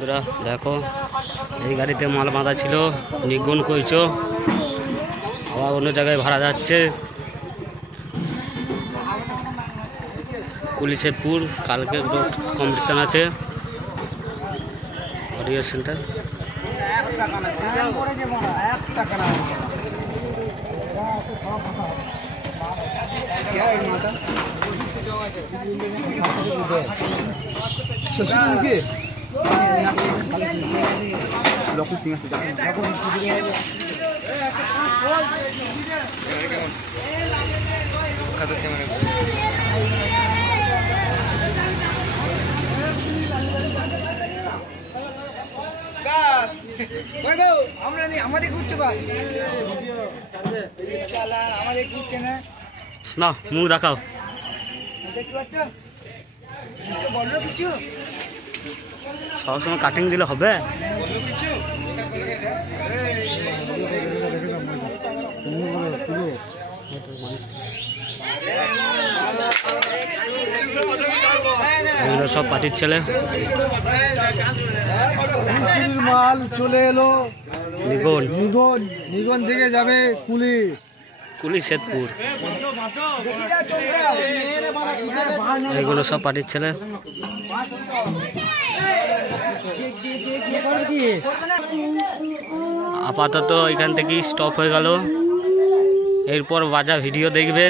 বন্ধুরা দেখো এই গাড়িতে মাল বাঁধা ছিল, নিগুণ কইছো আবার অন্য জায়গায় ভাড়া যাচ্ছে। কুলিশেরপুর কালকে কম্পিটিশন আছে অডিও সেন্টার। না মুখ দেখাও, সবসময় কাটিং দিলে হবে। সব পার্টির ছেলে মাল চলে এলো নিগুণ, নিগন থেকে যাবে কুলিশেরপুর। এগুলো সব পার্টির ছেলে। আপাতত এখান থেকেই স্টপ হয়ে গেল, এরপর বাজা ভিডিও দেখবে।